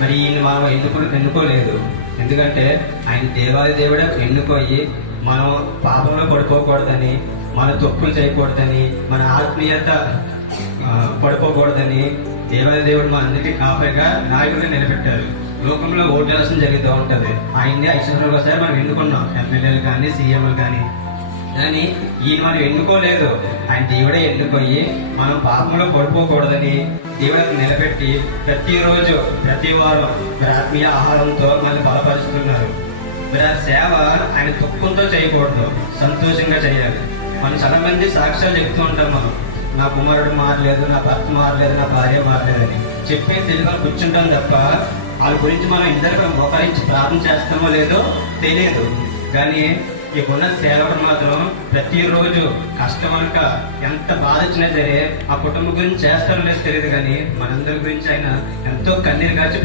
మరి ఈయన మనం ఎన్నుకోలేదు. ఎందుకంటే ఆయన దేవాది దేవుడే ఎన్నుకోయి మనం పాపంలో పడిపోకూడదని, మన తప్పులు చేయకూడదని, మన ఆత్మీయత పడిపోకూడదని దేవాది దేవుడు మా అందరికీ కాపరిగా నాయకుడిని నిలబెట్టారు. లోకంలో ఓటేషన్ జరుగుతూ ఉంటుంది. ఆయన్ని 5 సంవత్సరాలు ఒకసారి మనం ఎన్నుకున్నాం, ఎమ్మెల్యేలు కానీ సీఎంలు కానీ. కానీ ఈయన మనం ఎన్నుకోలేదు. ఆయన దేవుడే ఎన్నుకొని మనం పాపంలో పడిపోకూడదని దేవుడికి నిలబెట్టి ప్రతిరోజు ప్రతి వారం మరి ఆత్మీయ ఆహారంతో మనల్ని బలపరుస్తున్నారు. మరి ఆ సేవ ఆయన దుఃఖంతో చేయకూడదు, సంతోషంగా చేయాలి. మనం చాలా మంది సాక్ష్యాలు చెప్తూ ఉంటాం. మనం నా కుమారుడు మారలేదు, నా భర్త మారలేదు, నా భార్య మారలేదని చెప్పి తెలుగులో కూర్చుంటాం తప్ప వాళ్ళ గురించి మనం ఇద్దరు మోకరించి ప్రార్థన చేస్తామో లేదో తెలియదు. కానీ ఇప్పుడున్న సేవకుడు మాత్రం ప్రతిరోజు కష్టం అనక ఎంత బాధ వచ్చినా సరే ఆ కుటుంబం గురించి చేస్తారో లేదో తెలియదు, కానీ మనందరి గురించి ఆయన ఎంతో కన్నీరు కాచి